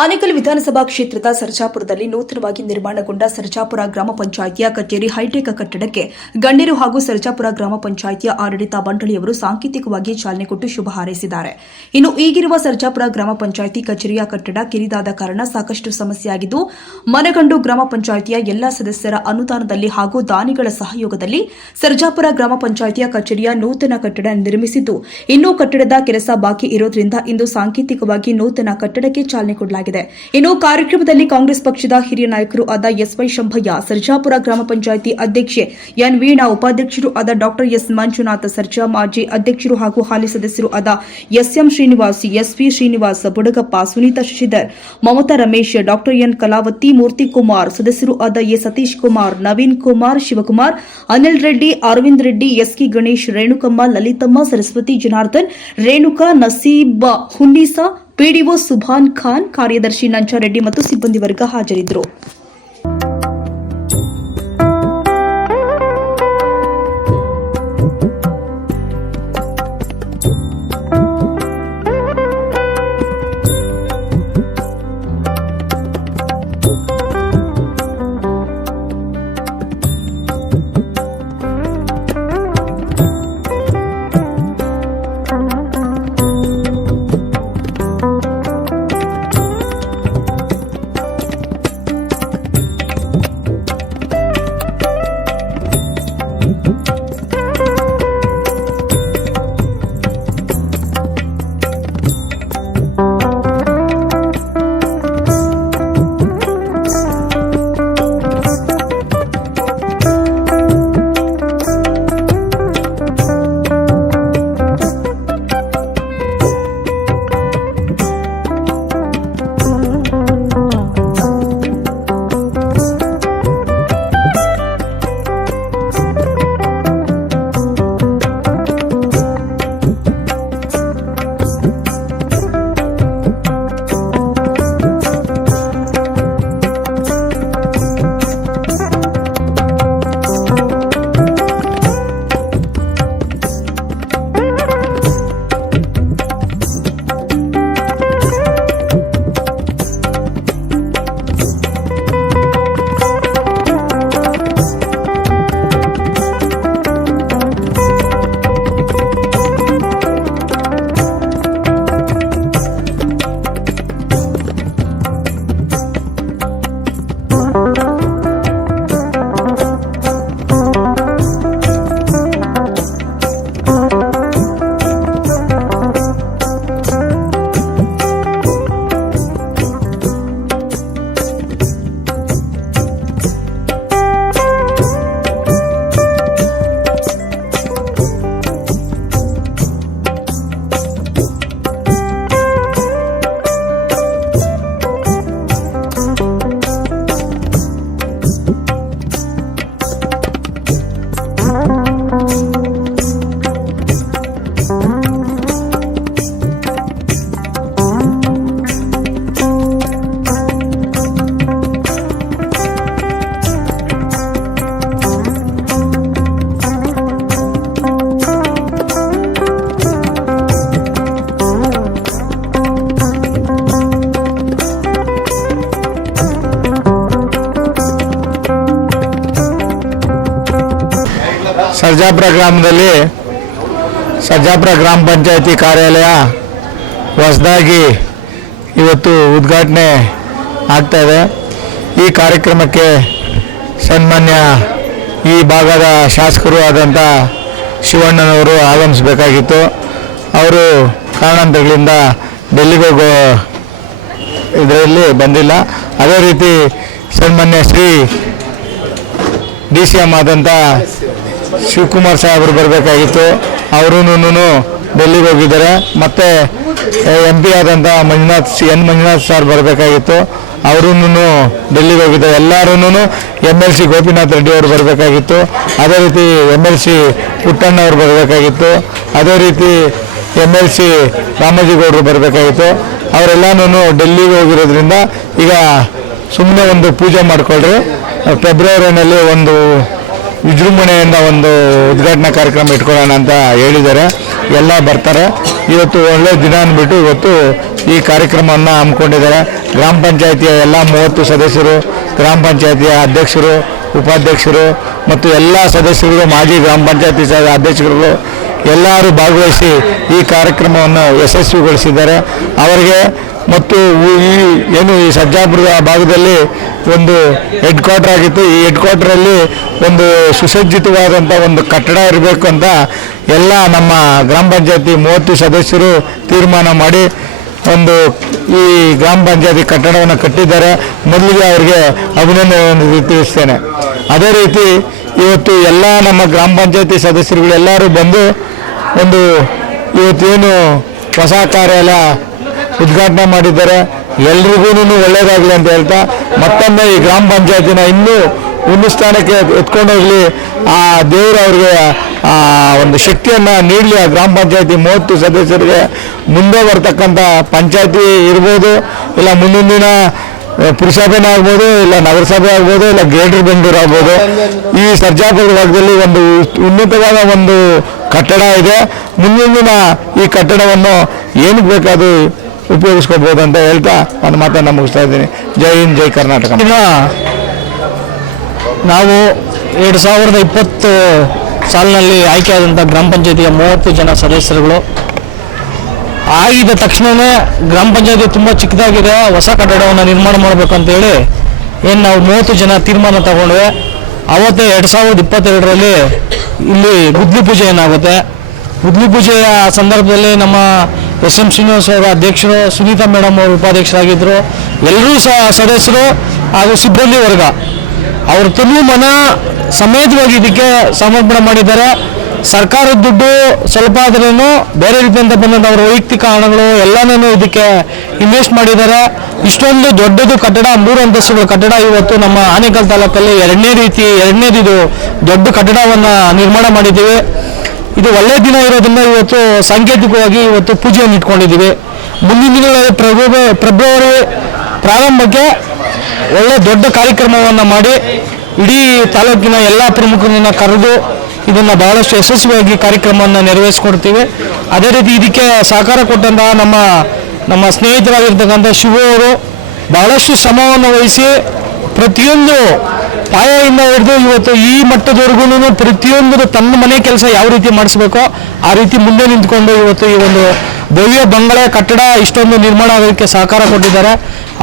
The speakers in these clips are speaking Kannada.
ಆನೇಕಲ್ ವಿಧಾನಸಭಾ ಕ್ಷೇತ್ರದ ಸರ್ಜಾಪುರದಲ್ಲಿ ನೂತನವಾಗಿ ನಿರ್ಮಾಣಗೊಂಡ ಸರ್ಜಾಪುರ ಗ್ರಾಮ ಪಂಚಾಯಿತಿಯ ಕಚೇರಿ ಹೈಟೆಕ್ ಕಟ್ಟಡಕ್ಕೆ ಗಣ್ಯರು ಹಾಗೂ ಸರ್ಜಾಪುರ ಗ್ರಾಮ ಪಂಚಾಯಿತಿಯ ಆಡಳಿತ ಮಂಡಳಿಯವರು ಸಾಂಕೇತಿಕವಾಗಿ ಚಾಲನೆ ಕೊಟ್ಟು ಶುಭ ಹಾರೈಸಿದ್ದಾರೆ. ಇನ್ನು ಈಗಿರುವ ಸರ್ಜಾಪುರ ಗ್ರಾಮ ಪಂಚಾಯಿತಿ ಕಚೇರಿಯ ಕಟ್ಟಡ ಕಿರಿದಾದ ಕಾರಣ ಸಾಕಷ್ಟು ಸಮಸ್ಯೆಯಾಗಿದ್ದು, ಮನಗಂಡು ಗ್ರಾಮ ಪಂಚಾಯಿತಿಯ ಎಲ್ಲಾ ಸದಸ್ಯರ ಅನುದಾನದಲ್ಲಿ ಹಾಗೂ ದಾನಿಗಳ ಸಹಯೋಗದಲ್ಲಿ ಸರ್ಜಾಪುರ ಗ್ರಾಮ ಪಂಚಾಯಿತಿಯ ಕಚೇರಿಯ ನೂತನ ಕಟ್ಟಡ ನಿರ್ಮಿಸಿದ್ದು, ಇನ್ನೂ ಕಟ್ಟಡದ ಕೆಲಸ ಬಾಕಿ ಇರೋದ್ರಿಂದ ಇಂದು ಸಾಂಕೇತಿಕವಾಗಿ ನೂತನ ಕಟ್ಟಡಕ್ಕೆ ಚಾಲನೆ ಕೊಡಲಾಗಿದೆ. ಇನ್ನು ಕಾರ್ಯಕ್ರಮದಲ್ಲಿ ಕಾಂಗ್ರೆಸ್ ಪಕ್ಷದ ಹಿರಿಯ ನಾಯಕರು ಆದ ಎಸ್ವೈ ಶಂಭಯ್ಯ, ಸರ್ಜಾಪುರ ಗ್ರಾಮ ಪಂಚಾಯಿತಿ ಅಧ್ಯಕ್ಷೆ ಎನ್ ವೀಣಾ, ಉಪಾಧ್ಯಕ್ಷರು ಆದ ಡಾ ಎಸ್ ಮಂಜುನಾಥ್ ಸರ್ಜಾ, ಮಾಜಿ ಅಧ್ಯಕ್ಷರು ಹಾಗೂ ಹಾಲಿ ಸದಸ್ಯರು ಆದ ಎಸ್ಎಂ ಶ್ರೀನಿವಾಸ್, ಎಸ್ಪಿ ಶ್ರೀನಿವಾಸ್, ಬುಡಗಪ್ಪ, ಸುನೀತಾ ಶಶಿಧರ್, ಮಮತಾ ರಮೇಶ್, ಡಾ ಎನ್ ಕಲಾವತಿ, ಮೂರ್ತಿ ಕುಮಾರ್, ಸದಸ್ಯರು ಆದ A Satish Kumar, Naveen Kumar, Shivakumar, Anil Reddy, Aravind Reddy, SK Ganesh, Renukamma, Lalithamma, Saraswathi, Janardhan, Renuka, Naseeb, Hunnisa, PDO Subhan Khan, ಕಾರ್ಯದರ್ಶಿ ನಂಚಾರೆಡ್ಡಿ ಮತ್ತು ಸಿಬ್ಬಂದಿ ವರ್ಗ ಹಾಜರಿದ್ದರು. ಸರ್ಜಾಪುರ ಗ್ರಾಮದಲ್ಲಿ ಸರ್ಜಾಪುರ ಗ್ರಾಮ ಪಂಚಾಯಿತಿ ಕಾರ್ಯಾಲಯ ಹೊಸದಾಗಿ ಇವತ್ತು ಉದ್ಘಾಟನೆ ಆಗ್ತಾ ಇದೆ. ಈ ಕಾರ್ಯಕ್ರಮಕ್ಕೆ ಸನ್ಮಾನ್ಯ ಈ ಭಾಗದ ಶಾಸಕರು ಆದಂಥ ಶಿವಣ್ಣನವರು ಆಗಮಿಸಬೇಕಾಗಿತ್ತು. ಅವರು ಕಾರಣಾಂತರಗಳಿಂದ ಡೆಲ್ಲಿಗೆ ಹೋಗೋ ಇದರಲ್ಲಿ ಬಂದಿಲ್ಲ. ಅದೇ ರೀತಿ ಸನ್ಮಾನ್ಯ ಶ್ರೀ DCM ಆದಂಥ ಶಿವಕುಮಾರ್ ಸಾಹೇಬರು ಬರಬೇಕಾಗಿತ್ತು. ಅವರೂ ಡೆಲ್ಲಿಗೆ ಹೋಗಿದ್ದಾರೆ. ಮತ್ತು MP ಆದಂಥ ಮಂಜುನಾಥ್ ಸರ್ ಬರಬೇಕಾಗಿತ್ತು. ಅವರೂ ಡೆಲ್ಲಿಗೆ ಹೋಗಿದ್ದಾರೆ. ಎಲ್ಲರೂ MLC ಗೋಪಿನಾಥ್ ರೆಡ್ಡಿ ಅವರು ಬರಬೇಕಾಗಿತ್ತು. ಅದೇ ರೀತಿ MLC ಪುಟ್ಟಣ್ಣ ಅವರು ಬರಬೇಕಾಗಿತ್ತು. ಅದೇ ರೀತಿ MLC ರಾಮಾಜಿಗೌಡರು ಬರಬೇಕಾಗಿತ್ತು. ಅವರೆಲ್ಲನೂ ಡೆಲ್ಲಿಗೆ ಹೋಗಿರೋದ್ರಿಂದ ಈಗ ಸುಮ್ಮನೆ ಒಂದು ಪೂಜೆ ಮಾಡಿಕೊಳ್ರಿ. ಫೆಬ್ರವರಿನಲ್ಲಿ ಒಂದು ವಿಜೃಂಭಣೆಯಿಂದ ಒಂದು ಉದ್ಘಾಟನಾ ಕಾರ್ಯಕ್ರಮ ಇಟ್ಕೊಳ್ಳೋಣ ಅಂತ ಹೇಳಿದ್ದಾರೆ. ಎಲ್ಲ ಬರ್ತಾರೆ. ಇವತ್ತು ಒಳ್ಳೆ ದಿನ ಅಂದ್ಬಿಟ್ಟು ಇವತ್ತು ಈ ಕಾರ್ಯಕ್ರಮವನ್ನು ಹಮ್ಮಿಕೊಂಡಿದ್ದಾರೆ. ಗ್ರಾಮ ಪಂಚಾಯಿತಿಯ ಎಲ್ಲ 30 ಸದಸ್ಯರು, ಗ್ರಾಮ ಪಂಚಾಯಿತಿಯ ಅಧ್ಯಕ್ಷರು, ಉಪಾಧ್ಯಕ್ಷರು ಮತ್ತು ಎಲ್ಲ ಸದಸ್ಯರು, ಮಾಜಿ ಗ್ರಾಮ ಪಂಚಾಯಿತಿ ಅಧ್ಯಕ್ಷರುಗಳು ಎಲ್ಲರೂ ಭಾಗವಹಿಸಿ ಈ ಕಾರ್ಯಕ್ರಮವನ್ನು ಯಶಸ್ವಿಗೊಳಿಸಿದ್ದಾರೆ. ಅವರಿಗೆ ಮತ್ತು ಈ ಸರ್ಜಾಪುರದ ಭಾಗದಲ್ಲಿ ಒಂದು ಹೆಡ್ ಕ್ವಾರ್ಟರ್ ಆಗಿತ್ತು. ಈ ಹೆಡ್ ಕ್ವಾರ್ಟರಲ್ಲಿ ಒಂದು ಸುಸಜ್ಜಿತವಾದಂಥ ಒಂದು ಕಟ್ಟಡ ಇರಬೇಕು ಅಂತ ಎಲ್ಲ ನಮ್ಮ ಗ್ರಾಮ ಪಂಚಾಯತಿ 30 ಸದಸ್ಯರು ತೀರ್ಮಾನ ಮಾಡಿ ಈ ಗ್ರಾಮ ಪಂಚಾಯತಿ ಕಟ್ಟಡವನ್ನು ಕಟ್ಟಿದ್ದಾರೆ. ಮೊದಲಿಗೆ ಅವರಿಗೆ ಅಭಿನಂದನೆ ತಿಳಿಸ್ತೇನೆ. ಅದೇ ರೀತಿ ಇವತ್ತು ಎಲ್ಲ ನಮ್ಮ ಗ್ರಾಮ ಪಂಚಾಯತಿ ಸದಸ್ಯರುಗಳು ಎಲ್ಲರೂ ಬಂದು ಇವತ್ತೇನು ಹೊಸ ಕಾರ್ಯಾಲಯ ಉದ್ಘಾಟನೆ ಮಾಡಿದ್ದಾರೆ. ಎಲ್ರಿಗೂ ಒಳ್ಳೆಯದಾಗಲಿ ಅಂತ ಹೇಳ್ತಾ ಮತ್ತೊಮ್ಮೆ ಈ ಗ್ರಾಮ ಪಂಚಾಯತಿನ ಇನ್ನೂ ಉನ್ನತ ಸ್ಥಾನಕ್ಕೆ ಎತ್ಕೊಂಡೋಗಲಿ, ಆ ದೇವರು ಅವ್ರಿಗೆ ಒಂದು ಶಕ್ತಿಯನ್ನು ನೀಡಲಿ. ಆ ಗ್ರಾಮ ಪಂಚಾಯತಿ 30 ಸದಸ್ಯರಿಗೆ ಮುಂದೆ ಬರ್ತಕ್ಕಂಥ ಪಂಚಾಯತಿ ಇರ್ಬೋದು, ಇಲ್ಲ ಮುಂದಿನ ದಿನ ಪುರಸಭೆನೇ ಆಗ್ಬೋದು, ಇಲ್ಲ ನಗರಸಭೆ ಆಗ್ಬೋದು, ಇಲ್ಲ ಗ್ರೇಟರ್ ಬೆಂಗಳೂರು ಆಗ್ಬೋದು. ಈ ಸರ್ಜಾಪುರ ಭಾಗದಲ್ಲಿ ಒಂದು ಉನ್ನತವಾದ ಒಂದು ಕಟ್ಟಡ ಇದೆ. ಮುಂದಿನ ದಿನ ಈ ಕಟ್ಟಡವನ್ನು ಏನಕ್ಕೆ ಬೇಕಾದರೂ ಉಪಯೋಗಿಸ್ಕೋಬೋದು ಅಂತ ಹೇಳ್ತಾ ನಾನು ಮಾತನ್ನು ಮುಗಿಸ್ತಾ ಇದ್ದೀನಿ. ಜೈ ಹಿಂದ್, ಜೈ ಕರ್ನಾಟಕ. ನಾವು 2020 ಸಾಲಿನಲ್ಲಿ ಆಯ್ಕೆಯಾದಂಥ ಗ್ರಾಮ ಪಂಚಾಯತಿಯ 30 ಜನ ಸದಸ್ಯರುಗಳು ಆಗಿದ ತಕ್ಷಣವೇ ಗ್ರಾಮ ಪಂಚಾಯತಿ ತುಂಬ ಚಿಕ್ಕದಾಗಿದೆ, ಹೊಸ ಕಟ್ಟಡವನ್ನು ನಿರ್ಮಾಣ ಮಾಡಬೇಕಂತೇಳಿ ನಾವು 30 ಜನ ತೀರ್ಮಾನ ತಗೊಂಡ್ವಿ. ಅವತ್ತೇ 2022ರಲ್ಲಿ ಇಲ್ಲಿ ಗುದ್ಲಿ ಪೂಜೆ ಏನಾಗುತ್ತೆ. ಗುದ್ಲಿ ಪೂಜೆಯ ಸಂದರ್ಭದಲ್ಲಿ ನಮ್ಮ SM ಶ್ರೀನಿವಾಸ್ ಅವರ ಅಧ್ಯಕ್ಷರು, ಸುನೀತಾ ಮೇಡಮ್ ಅವರು ಉಪಾಧ್ಯಕ್ಷರಾಗಿದ್ದರು. ಎಲ್ಲರೂ ಸದಸ್ಯರು ಹಾಗೂ ಸಿಬ್ಬಂದಿ ವರ್ಗ ಅವರು ತನು ಮನ ಸಮೇತವಾಗಿ ಇದಕ್ಕೆ ಸಮರ್ಪಣೆ ಮಾಡಿದ್ದಾರೆ. ಸರ್ಕಾರದ ದುಡ್ಡು ಸ್ವಲ್ಪ ಆದ್ರೂ ಬೇರೆ ರೀತಿಯಿಂದ ಬಂದಂಥ ಅವರ ವೈಯಕ್ತಿಕ ಹಣಗಳು ಎಲ್ಲನೂ ಇದಕ್ಕೆ ಇನ್ವೆಸ್ಟ್ ಮಾಡಿದ್ದಾರೆ. ಇಷ್ಟೊಂದು ದೊಡ್ಡದು ಕಟ್ಟಡ, 3 ಅಂತಸ್ತುಗಳ ಕಟ್ಟಡ ಇವತ್ತು ನಮ್ಮ ಆನೇಕಲ್ ತಾಲೂಕಲ್ಲಿ ಎರಡನೇದು ದೊಡ್ಡ ಕಟ್ಟಡವನ್ನು ನಿರ್ಮಾಣ ಮಾಡಿದ್ದೀವಿ. ಇದು ಒಳ್ಳೆಯ ದಿನ ಇರೋದ್ರಿಂದ ಇವತ್ತು ಸಾಂಕೇತಿಕವಾಗಿ ಇವತ್ತು ಪೂಜೆಯನ್ನು ಇಟ್ಕೊಂಡಿದ್ದೀವಿ. ಮುಂದಿನ ದಿನಗಳಲ್ಲಿ ಫೆಬ್ರವರಿ ಪ್ರಾರಂಭಕ್ಕೆ ಒಳ್ಳೆ ದೊಡ್ಡ ಕಾರ್ಯಕ್ರಮವನ್ನು ಮಾಡಿ ಇಡೀ ತಾಲೂಕಿನ ಎಲ್ಲ ಪ್ರಮುಖರನ್ನು ಕರೆದು ಇದನ್ನು ಬಹಳಷ್ಟು ಯಶಸ್ವಿಯಾಗಿ ಕಾರ್ಯಕ್ರಮವನ್ನು ನೆರವೇರಿಸ್ಕೊಡ್ತೀವಿ. ಅದೇ ರೀತಿ ಇದಕ್ಕೆ ಸಹಕಾರ ಕೊಟ್ಟಂತಹ ನಮ್ಮ ಸ್ನೇಹಿತರಾಗಿರ್ತಕ್ಕಂಥ ಶಿವು ಅವರು ಬಹಳಷ್ಟು ಶ್ರಮವನ್ನು ವಹಿಸಿ ಪ್ರತಿಯೊಂದು ಪಾಯದಿಂದ ಹಿಡಿದು ಇವತ್ತು ಈ ಮಟ್ಟದವರೆಗೂ ಪ್ರತಿಯೊಂದು ತನ್ನ ಮನೆ ಕೆಲಸ ಯಾವ ರೀತಿ ಮಾಡಿಸ್ಬೇಕೋ ಆ ರೀತಿ ಮುಂದೆ ನಿಂತ್ಕೊಂಡು ಇವತ್ತು ಈ ಒಂದು ಭವ್ಯ ಬಂಗಲೆ ಕಟ್ಟಡ ಇಷ್ಟೊಂದು ನಿರ್ಮಾಣ ಆಗೋದಕ್ಕೆ ಸಹಕಾರ ಕೊಟ್ಟಿದ್ದಾರೆ.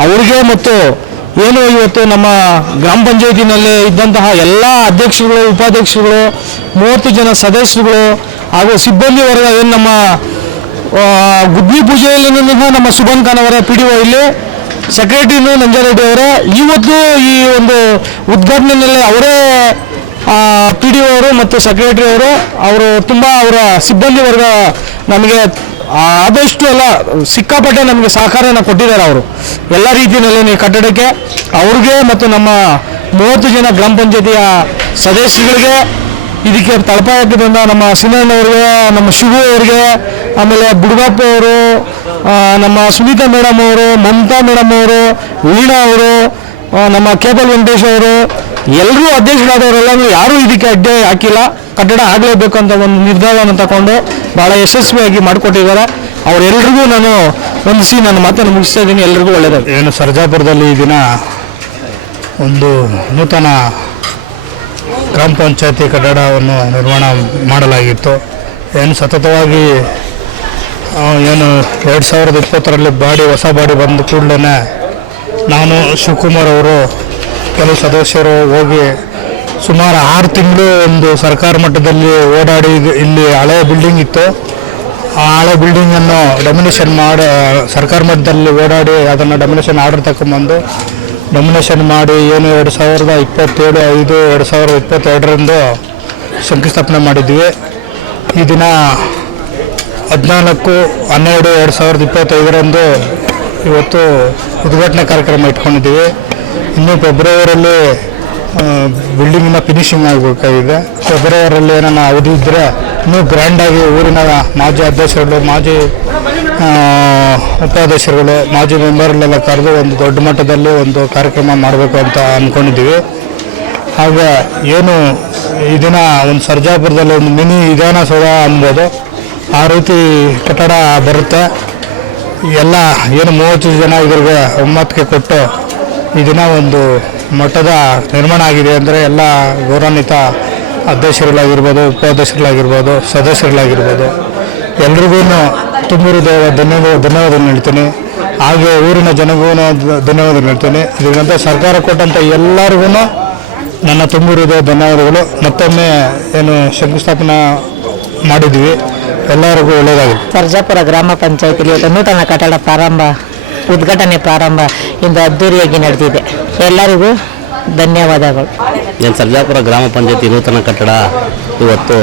ಅವರಿಗೆ ಮತ್ತು ಏನು ಇವತ್ತು ನಮ್ಮ ಗ್ರಾಮ ಪಂಚಾಯತಿನಲ್ಲಿ ಇದ್ದಂತಹ ಎಲ್ಲ ಅಧ್ಯಕ್ಷರುಗಳು, ಉಪಾಧ್ಯಕ್ಷರುಗಳು, 30 ಜನ ಸದಸ್ಯರುಗಳು ಹಾಗೂ ಸಿಬ್ಬಂದಿ ವರ್ಗ ಏನು ನಮ್ಮ ಗುದ್ಲಿ ಪೂಜೆಯಲ್ಲಿ ನಮ್ಮ ಸುಭನ್ ಖಾನ್ ಅವರ PDO ಇಲ್ಲಿ ಸೆಕ್ರೆಟರಿನು ನಂಜಾರೆಡ್ಡಿ ಅವರೇ ಇವತ್ತು ಈ ಒಂದು ಉದ್ಘಾಟನೆಯಲ್ಲಿ ಅವರೇ PDO ಅವರು ಮತ್ತು ಸೆಕ್ರೆಟರಿ ಅವರು ತುಂಬ ಅವರ ಸಿಬ್ಬಂದಿ ವರ್ಗ ನಮಗೆ ಆದಷ್ಟು ಎಲ್ಲ ಸಿಕ್ಕಾಪಟ್ಟೆ ನಮಗೆ ಸಹಕಾರನ ಕೊಟ್ಟಿದ್ದಾರೆ. ಅವರು ಎಲ್ಲ ರೀತಿಯಲ್ಲಿ ಕಟ್ಟಡಕ್ಕೆ ಅವ್ರಿಗೆ ಮತ್ತು ನಮ್ಮ 30 ಜನ ಗ್ರಾಮ ಪಂಚಾಯತಿಯ ಸದಸ್ಯರಿಗೆ ಇದಕ್ಕೆ ತಳಪಾಯಕ್ಕೆ ಬಂದ ನಮ್ಮ ಸಿನಣ್ಣವ್ರಿಗೆ, ನಮ್ಮ ಶಿವು ಅವರಿಗೆ, ಆಮೇಲೆ ಬುಡ್ಗಪ್ಪ ಅವರು, ನಮ್ಮ ಸುನೀತಾ ಮೇಡಮ್ ಅವರು, ಮಮತಾ ಮೇಡಮ್ ಅವರು, ವೀಣಾ ಅವರು, ನಮ್ಮ ಕೇಬಲ್ ವೆಂಕಟೇಶ್ ಅವರು ಎಲ್ಲರೂ ಅಧ್ಯಕ್ಷರಾದವರೆಲ್ಲರೂ ಯಾರೂ ಇದಕ್ಕೆ ಅಡ್ಡಿ ಹಾಕಿಲ್ಲ. ಕಟ್ಟಡ ಆಗಲೇಬೇಕು ಅಂತ ಒಂದು ನಿರ್ಧಾರವನ್ನು ತಗೊಂಡು ಭಾಳ ಯಶಸ್ವಿಯಾಗಿ ಮಾಡಿಕೊಟ್ಟಿದ್ದಾರೆ. ಅವರೆಲ್ಲರಿಗೂ ನಾನು ಹೊಂದಿಸಿ ನನ್ನ ಮಾತನ್ನು ಮುಗಿಸ್ತಾ ಇದ್ದೀನಿ. ಎಲ್ಲರಿಗೂ ಒಳ್ಳೆಯದು. ಏನು ಸರ್ಜಾಪುರದಲ್ಲಿ ಈ ದಿನ ಒಂದು ನೂತನ ಗ್ರಾಮ ಪಂಚಾಯತಿ ಕಟ್ಟಡವನ್ನು ನಿರ್ಮಾಣ ಮಾಡಲಾಗಿತ್ತು. ಏನು ಸತತವಾಗಿ 2020ರಲ್ಲಿ ಹೊಸ ಬಾಡಿ ಬಂದ ಕೂಡಲೇ ನಾನು, ಶಿವಕುಮಾರ್ ಅವರು, ಕೆಲವು ಸದಸ್ಯರು ಹೋಗಿ ಸುಮಾರು 6 ತಿಂಗಳು ಒಂದು ಸರ್ಕಾರ ಮಟ್ಟದಲ್ಲಿ ಓಡಾಡಿ ಇಲ್ಲಿ ಹಳೆಯ ಬಿಲ್ಡಿಂಗ್ ಇತ್ತು. ಆ ಹಳೆ ಬಿಲ್ಡಿಂಗನ್ನು ಡಮಿನೇಷನ್ ಮಾಡಿ ಸರ್ಕಾರ ಮಟ್ಟದಲ್ಲಿ ಓಡಾಡಿ ಅದನ್ನು ಡಮಿನೇಷನ್ ಆರ್ಡರ್ ತಗೊಂಬಂದು ಡಮಿನೇಷನ್ ಮಾಡಿ ಏನು 2022 ಶಂಕುಸ್ಥಾಪನೆ ಮಾಡಿದ್ವಿ. ಈ ದಿನ 14/12/2025 ಇವತ್ತು ಉದ್ಘಾಟನೆ ಕಾರ್ಯಕ್ರಮ ಇಟ್ಕೊಂಡಿದ್ದೀವಿ. ಇನ್ನು ಫೆಬ್ರವರಿಯಲ್ಲಿ ಬಿಲ್ಡಿಂಗಿನ ಫಿನಿಶಿಂಗ್ ಆಗಬೇಕಾಗಿದೆ. ಫೆಬ್ರವರಿಯಲ್ಲಿ ಏನಾನ ಅವಧಿ ಇದ್ದರೆ ಇನ್ನೂ ಗ್ರ್ಯಾಂಡಾಗಿ ಊರಿನ ಮಾಜಿ ಅಧ್ಯಕ್ಷರುಗಳು, ಮಾಜಿ ಉಪಾಧ್ಯಕ್ಷರುಗಳು, ಮಾಜಿ ಮೆಂಬರ್ಗಳೆಲ್ಲ ಕರೆದು ಒಂದು ದೊಡ್ಡ ಮಟ್ಟದಲ್ಲಿ ಒಂದು ಕಾರ್ಯಕ್ರಮ ಮಾಡಬೇಕು ಅಂತ ಅಂದ್ಕೊಂಡಿದ್ದೀವಿ. ಹಾಗೆ ಏನು ಈ ದಿನ ಒಂದು ಸರ್ಜಾಪುರದಲ್ಲಿ ಒಂದು ಮಿನಿ ವಿಧಾನಸೌಧ ಅನ್ಬೋದು. ಆ ರೀತಿ ಕಟ್ಟಡ ಬರುತ್ತೆ. ಎಲ್ಲ ಏನು 30 ಜನ ಇದ್ರಿಗೆ ಒಮ್ಮತ್ತಿಗೆ ಕೊಟ್ಟು ಈ ದಿನ ಒಂದು ಮಟ್ಟದ ನಿರ್ಮಾಣ ಆಗಿದೆ ಅಂದರೆ ಎಲ್ಲ ಗೌರವಾನ್ವಿತ ಅಧ್ಯಕ್ಷರುಗಳಾಗಿರ್ಬೋದು, ಉಪಾಧ್ಯಕ್ಷರುಗಳಾಗಿರ್ಬೋದು, ಸದಸ್ಯರುಗಳಾಗಿರ್ಬೋದು ಎಲ್ರಿಗೂ ತುಂಬ ಧನ್ಯವಾದ ಹೇಳ್ತೀನಿ. ಹಾಗೆ ಊರಿನ ಜನಗೂ ಧನ್ಯವಾದ ಹೇಳ್ತೀನಿ. ಇದರಿಂದ ಸರ್ಕಾರ ಕೊಟ್ಟಂಥ ಎಲ್ಲರಿಗೂ ನನ್ನ ತುಂಬ ಧನ್ಯವಾದಗಳು. ಮತ್ತೊಮ್ಮೆ ಏನು ಶಂಕುಸ್ಥಾಪನೆ ಮಾಡಿದ್ವಿ, ಎಲ್ಲರಿಗೂ ಒಳ್ಳೆಯದಾಗಿದೆ. ಸರ್ಜಾಪುರ ಗ್ರಾಮ ಪಂಚಾಯತಿಯಲ್ಲಿ ನೂತನ ಕಟ್ಟಡ ಉದ್ಘಾಟನೆ ಪ್ರಾರಂಭ ಇಂದು ಅದ್ದೂರಿಯಾಗಿ ನಡೆದಿದೆ. ಎಲ್ಲರಿಗೂ ಧನ್ಯವಾದಗಳು. ಏನು ಸರ್ಜಾಪುರ ಗ್ರಾಮ ಪಂಚಾಯತಿ ನೂತನ ಕಟ್ಟಡ ಇವತ್ತು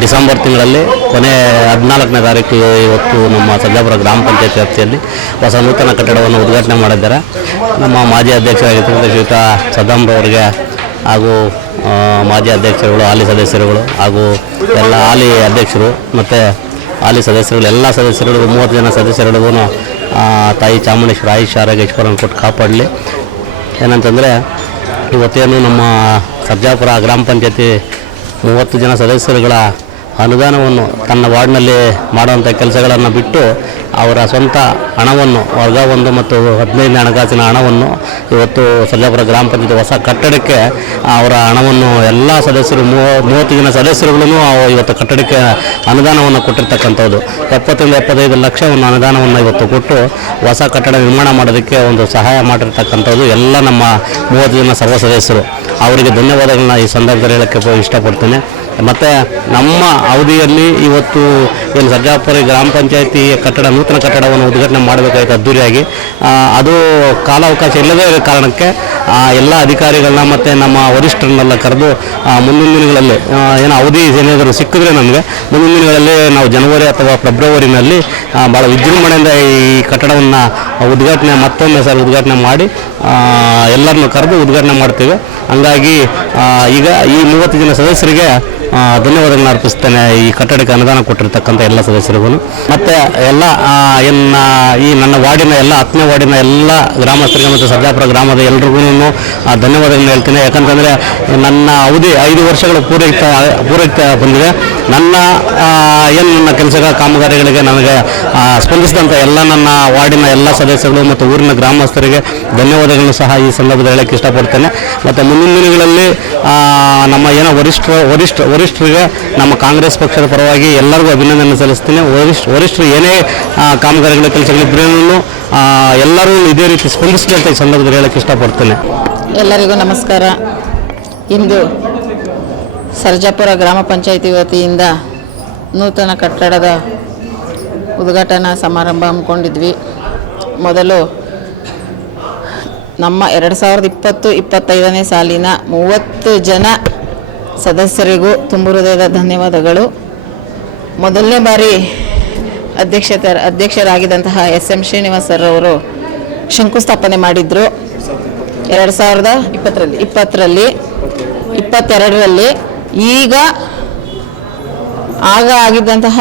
ಡಿಸೆಂಬರ್ ತಿಂಗಳಲ್ಲಿ ಕೊನೆ 14ನೇ ತಾರೀಕು ಇವತ್ತು ನಮ್ಮ ಸರ್ಜಾಪುರ ಗ್ರಾಮ ಪಂಚಾಯತಿ ವ್ಯಾಪ್ತಿಯಲ್ಲಿ ಹೊಸ ನೂತನ ಕಟ್ಟಡವನ್ನು ಉದ್ಘಾಟನೆ ಮಾಡಿದ್ದಾರೆ. ನಮ್ಮ ಮಾಜಿ ಅಧ್ಯಕ್ಷರಾಗಿರ್ತಕ್ಕಂಥ ಶ್ರೀಯುತ ಸದಾಮ್ರವರಿಗೆ ಹಾಗೂ ಮಾಜಿ ಅಧ್ಯಕ್ಷರುಗಳು, ಹಾಲಿ ಸದಸ್ಯರುಗಳು ಹಾಗೂ ಎಲ್ಲ ಹಾಲಿ ಅಧ್ಯಕ್ಷರು ಮತ್ತು ಹಾಲಿ ಸದಸ್ಯರುಗಳು, ಎಲ್ಲ ಸದಸ್ಯರುಗಳಿಗೂ 30 ಜನ ಸದಸ್ಯರುಗಳಿಗೂ ತಾಯಿ ಚಾಮುಂಡೇಶ್ವರಿ ಆಯುಷ್ಯ ಆರೋಗ್ಯ ಐಶ್ವರ್ಯವನ್ನು ಕೊಟ್ಟು ಕಾಪಾಡಲಿ. ಏನಂತಂದರೆ ಇವತ್ತೇನು ನಮ್ಮ ಸರ್ಜಾಪುರ ಗ್ರಾಮ ಪಂಚಾಯತಿ 30 ಜನ ಸದಸ್ಯರುಗಳ ಅನುದಾನವನ್ನು ತನ್ನ ವಾರ್ಡ್ನಲ್ಲಿ ಮಾಡುವಂಥ ಕೆಲಸಗಳನ್ನು ಬಿಟ್ಟು ಅವರ ಸ್ವಂತ ಹಣವನ್ನು ವರ್ಗ 1 ಮತ್ತು 15ನೇ ಹಣಕಾಸಿನ ಹಣವನ್ನು ಇವತ್ತು ಸರ್ಜಾಪುರ ಗ್ರಾಮ ಪಂಚಾಯತಿ ಹೊಸ ಕಟ್ಟಡಕ್ಕೆ ಅವರ ಹಣವನ್ನು ಎಲ್ಲ ಸದಸ್ಯರು 30 ಜನ ಸದಸ್ಯರುಗಳನ್ನು ಇವತ್ತು ಕಟ್ಟಡಕ್ಕೆ ಅನುದಾನವನ್ನು ಕೊಟ್ಟಿರ್ತಕ್ಕಂಥದ್ದು 75 ಲಕ್ಷವನ್ನು ಅನುದಾನವನ್ನು ಇವತ್ತು ಕೊಟ್ಟು ಹೊಸ ಕಟ್ಟಡ ನಿರ್ಮಾಣ ಮಾಡೋದಕ್ಕೆ ಒಂದು ಸಹಾಯ ಮಾಡಿರ್ತಕ್ಕಂಥದ್ದು ಎಲ್ಲ ನಮ್ಮ 30 ಜನ ಸರ್ವ ಸದಸ್ಯರು. ಅವರಿಗೆ ಧನ್ಯವಾದಗಳನ್ನ ಈ ಸಂದರ್ಭದಲ್ಲಿ ಹೇಳೋಕ್ಕೆ ಇಷ್ಟಪಡ್ತೇನೆ. ಮತ್ತು ನಮ್ಮ ಅವಧಿಯಲ್ಲಿ ಇವತ್ತು ಏನು ಸರ್ಜಾಪುರ ಗ್ರಾಮ ಪಂಚಾಯತಿ ಕಟ್ಟಡ ನೂತನ ಕಟ್ಟಡವನ್ನು ಉದ್ಘಾಟನೆ ಮಾಡಬೇಕಾಯಿತು ಅದ್ದೂರಿಯಾಗಿ. ಅದು ಕಾಲಾವಕಾಶ ಇಲ್ಲದೇ ಇರೋ ಕಾರಣಕ್ಕೆ ಎಲ್ಲ ಅಧಿಕಾರಿಗಳನ್ನ ಮತ್ತು ನಮ್ಮ ವರಿಷ್ಠರನ್ನೆಲ್ಲ ಕರೆದು ಮುಂದಿನ ದಿನಗಳಲ್ಲಿ ಏನು ಅವಧಿ ಏನಾದರೂ ಸಿಕ್ಕಿದ್ರೆ ನಮಗೆ ಮುಂದಿನ ದಿನಗಳಲ್ಲಿ ನಾವು ಜನವರಿ ಅಥವಾ ಫೆಬ್ರವರಿನಲ್ಲಿ ಭಾಳ ವಿಜೃಂಭಣೆಯಿಂದ ಈ ಕಟ್ಟಡವನ್ನು ಮತ್ತೊಮ್ಮೆ ಉದ್ಘಾಟನೆ ಮಾಡಿ ಎಲ್ಲರನ್ನೂ ಕರೆದು ಉದ್ಘಾಟನೆ ಮಾಡ್ತೇವೆ. ಹಂಗಾಗಿ ಈಗ ಈ 30 ಜನ ಸದಸ್ಯರಿಗೆ ಧನ್ಯವಾದಗಳನ್ನ ಅರ್ಪಿಸ್ತೇನೆ, ಈ ಕಟ್ಟಡಕ್ಕೆ ಅನುದಾನ ಕೊಟ್ಟಿರ್ತಕ್ಕಂಥ ಎಲ್ಲ ಸದಸ್ಯರಿಗೂ. ಮತ್ತು ಎಲ್ಲ ಈ ನನ್ನ ವಾರ್ಡಿನ ಎಲ್ಲ 10ನೇ ವಾರ್ಡಿನ ಎಲ್ಲ ಗ್ರಾಮಸ್ಥರಿಗೆ ಮತ್ತು ಸರ್ಜಾಪುರ ಗ್ರಾಮದ ಎಲ್ರಿಗೂ ಧನ್ಯವಾದಗಳನ್ನ ಹೇಳ್ತೀನಿ. ಯಾಕಂತಂದರೆ ನನ್ನ ಅವಧಿ 5 ವರ್ಷಗಳು ಪೂರೈತ ಬಂದಿದೆ. ನನ್ನ ಕೆಲಸಗಳ ಕಾಮಗಾರಿಗಳಿಗೆ ನನಗೆ ಸ್ಪಂದಿಸಿದಂಥ ಎಲ್ಲ ನನ್ನ ವಾರ್ಡಿನ ಎಲ್ಲ ಸದಸ್ಯರು ಮತ್ತು ಊರಿನ ಗ್ರಾಮಸ್ಥರಿಗೆ ಧನ್ಯವಾದಗಳನ್ನು ಸಹ ಈ ಸಂದರ್ಭದಲ್ಲಿ ಹೇಳಕ್ಕೆ ಇಷ್ಟಪಡ್ತೇನೆ. ಮತ್ತು ಮುಂದಿನ ದಿನಗಳಲ್ಲಿ ನಮ್ಮ ವರಿಷ್ಠರಿಗೆ ನಮ್ಮ ಕಾಂಗ್ರೆಸ್ ಪಕ್ಷದ ಪರವಾಗಿ ಎಲ್ಲರಿಗೂ ಅಭಿನಂದನೆ ಸಲ್ಲಿಸ್ತೀನಿ. ವರಿಷ್ಠರು ಏನೇ ಕಾಮಗಾರಿಗಳ ಕೆಲಸಗಳಿದ್ರೂ ಎಲ್ಲರೂ ಇದೇ ರೀತಿ ಸ್ಪಂದಿಸಲಿ ಅಂತ ಈ ಸಂದರ್ಭದಲ್ಲಿ ಹೇಳಕ್ಕೆ ಇಷ್ಟಪಡ್ತೇನೆ. ಎಲ್ಲರಿಗೂ ನಮಸ್ಕಾರ. ಇಂದು ಸರ್ಜಾಪುರ ಗ್ರಾಮ ಪಂಚಾಯಿತಿ ವತಿಯಿಂದ ನೂತನ ಕಟ್ಟಡದ ಉದ್ಘಾಟನಾ ಸಮಾರಂಭ ಹಮ್ಮಿಕೊಂಡಿದ್ವಿ. ಮೊದಲು ನಮ್ಮ 2020-25ನೇ ಸಾಲಿನ 30 ಜನ ಸದಸ್ಯರಿಗೂ ತುಂಬ ಹೃದಯದ ಧನ್ಯವಾದಗಳು. ಮೊದಲನೇ ಬಾರಿ ಅಧ್ಯಕ್ಷರಾಗಿದ್ದಂತಹ SM ಶ್ರೀನಿವಾಸ್ ಸರ್ ಅವರು ಶಂಕುಸ್ಥಾಪನೆ ಮಾಡಿದ್ರು 2020ರಲ್ಲಿ 22ರಲ್ಲಿ. ಈಗ ಆಗಿದ್ದಂತಹ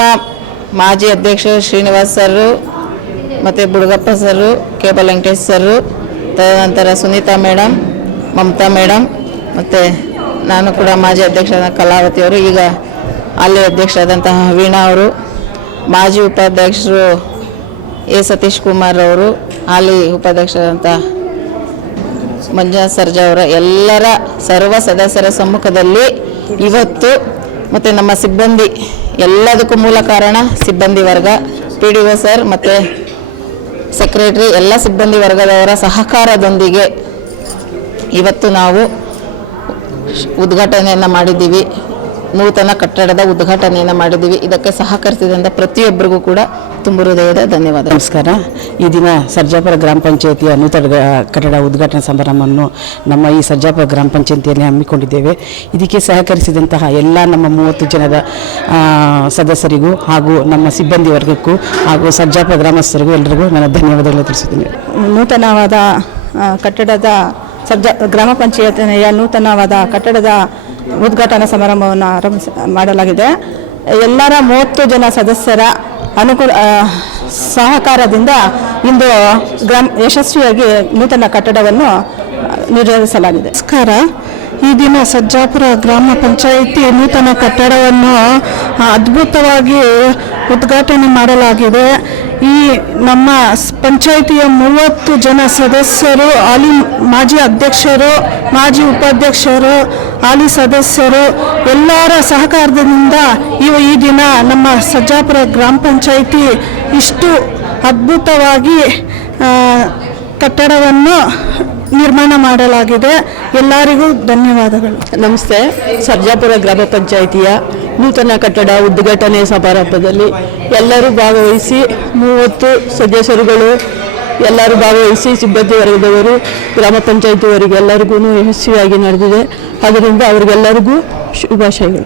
ಮಾಜಿ ಅಧ್ಯಕ್ಷರು ಶ್ರೀನಿವಾಸ್ ಸರ್ ಮತ್ತು ಬುಡುಗಪ್ಪ ಸರ್, ಕೇಬಲ್ ವೆಂಕಟೇಶ್ ಸರ್, ತದನಂತರ ಸುನೀತಾ ಮೇಡಮ್, ಮಮತಾ ಮೇಡಮ್ ಮತ್ತು ನಾನು ಕೂಡ ಮಾಜಿ ಅಧ್ಯಕ್ಷರಾದ ಕಲಾವತಿಯವರು, ಈಗ ಅಲ್ಲಿ ಅಧ್ಯಕ್ಷರಾದಂತಹ ವೀಣಾ ಅವರು, ಮಾಜಿ ಉಪಾಧ್ಯಕ್ಷರು ಸತೀಶ್ ಕುಮಾರ್ ಅವರು, ಹಾಲಿ ಉಪಾಧ್ಯಕ್ಷರಾದಂಥ ಮಂಜುನಾಥ್ ಸರ್ಜಾ ಅವರ ಎಲ್ಲರ ಸರ್ವ ಸದಸ್ಯರ ಸಮ್ಮುಖದಲ್ಲಿ ಇವತ್ತು ಮತ್ತು ನಮ್ಮ ಸಿಬ್ಬಂದಿ ಎಲ್ಲದಕ್ಕೂ ಮೂಲ ಕಾರಣ ಸಿಬ್ಬಂದಿ ವರ್ಗ, PDO ಸರ್ ಮತ್ತು ಸೆಕ್ರೆಟರಿ ಎಲ್ಲ ಸಿಬ್ಬಂದಿ ವರ್ಗದವರ ಸಹಕಾರದೊಂದಿಗೆ ಇವತ್ತು ನಾವು ಉದ್ಘಾಟನೆಯನ್ನು ಮಾಡಿದ್ದೀವಿ. ನೂತನ ಕಟ್ಟಡದ ಉದ್ಘಾಟನೆಯನ್ನು ಮಾಡಿದ್ದೀವಿ. ಇದಕ್ಕೆ ಸಹಕರಿಸಿದಂಥ ಪ್ರತಿಯೊಬ್ಬರಿಗೂ ಕೂಡ ತುಂಬ ಹೃದಯದ ಧನ್ಯವಾದ. ನಮಸ್ಕಾರ. ಈ ದಿನ ಸರ್ಜಾಪುರ ಗ್ರಾಮ ಪಂಚಾಯಿತಿಯ ನೂತನ ಕಟ್ಟಡ ಉದ್ಘಾಟನಾ ಸಮಾರಂಭವನ್ನು ನಮ್ಮ ಈ ಸರ್ಜಾಪುರ ಗ್ರಾಮ ಪಂಚಾಯಿತಿಯಲ್ಲಿ ಹಮ್ಮಿಕೊಂಡಿದ್ದೇವೆ. ಇದಕ್ಕೆ ಸಹಕರಿಸಿದಂತಹ ಎಲ್ಲ ನಮ್ಮ 30 ಜನದ ಸದಸ್ಯರಿಗೂ ಹಾಗೂ ನಮ್ಮ ಸಿಬ್ಬಂದಿ ವರ್ಗಕ್ಕೂ ಹಾಗೂ ಸರ್ಜಾಪುರ ಗ್ರಾಮಸ್ಥರಿಗೂ ಎಲ್ಲರಿಗೂ ನಾನು ಧನ್ಯವಾದಗಳು ತಿಳಿಸುತ್ತೇನೆ. ನೂತನವಾದ ಕಟ್ಟಡದ ಗ್ರಾಮ ಪಂಚಾಯತಿಯ ನೂತನವಾದ ಕಟ್ಟಡದ ಉದ್ಘಾಟನಾ ಸಮಾರಂಭವನ್ನು ಮಾಡಲಾಗಿದೆ. ಎಲ್ಲರ 30 ಜನ ಸದಸ್ಯರ ಸಹಕಾರದಿಂದ ಇಂದು ಯಶಸ್ವಿಯಾಗಿ ನೂತನ ಕಟ್ಟಡವನ್ನು ನಿರ್ವಹಿಸಲಾಗಿದೆ. ನಮಸ್ಕಾರ. ಈ ದಿನ ಸರ್ಜಾಪುರ ಗ್ರಾಮ ಪಂಚಾಯಿತಿ ನೂತನ ಕಟ್ಟಡವನ್ನು ಅದ್ಭುತವಾಗಿ ಉದ್ಘಾಟನೆ ಮಾಡಲಾಗಿದೆ. ಈ ನಮ್ಮ ಪಂಚಾಯಿತಿಯ 30 ಜನ ಸದಸ್ಯರು, ಹಾಲಿ ಮಾಜಿ ಅಧ್ಯಕ್ಷರು, ಮಾಜಿ ಉಪಾಧ್ಯಕ್ಷರು, ಹಾಲಿ ಸದಸ್ಯರು ಎಲ್ಲರ ಸಹಕಾರದಿಂದ ಈ ದಿನ ನಮ್ಮ ಸರ್ಜಾಪುರ ಗ್ರಾಮ ಪಂಚಾಯಿತಿ ಇಷ್ಟು ಅದ್ಭುತವಾಗಿ ಕಟ್ಟಡವನ್ನು ನಿರ್ಮಾಣ ಮಾಡಲಾಗಿದೆ. ಎಲ್ಲರಿಗೂ ಧನ್ಯವಾದಗಳು. ನಮಸ್ತೆ. ಸರ್ಜಾಪುರ ಗ್ರಾಮ ಪಂಚಾಯಿತಿಯ ನೂತನ ಕಟ್ಟಡ ಉದ್ಘಾಟನೆ ಸಮಾರಂಭದಲ್ಲಿ ಎಲ್ಲರೂ ಭಾಗವಹಿಸಿ 30 ಸದಸ್ಯರುಗಳು ಎಲ್ಲರೂ ಭಾಗವಹಿಸಿ ಸಿಬ್ಬಂದಿ ವರ್ಗದವರು ಗ್ರಾಮ ಪಂಚಾಯಿತಿಯವರಿಗೆ ಎಲ್ಲರಿಗೂ ಯಶಸ್ವಿಯಾಗಿ ನಡೆದಿದೆ. ಅದರಿಂದ ಅವರಿಗೆಲ್ಲರಿಗೂ ಶುಭಾಶಯಗಳು.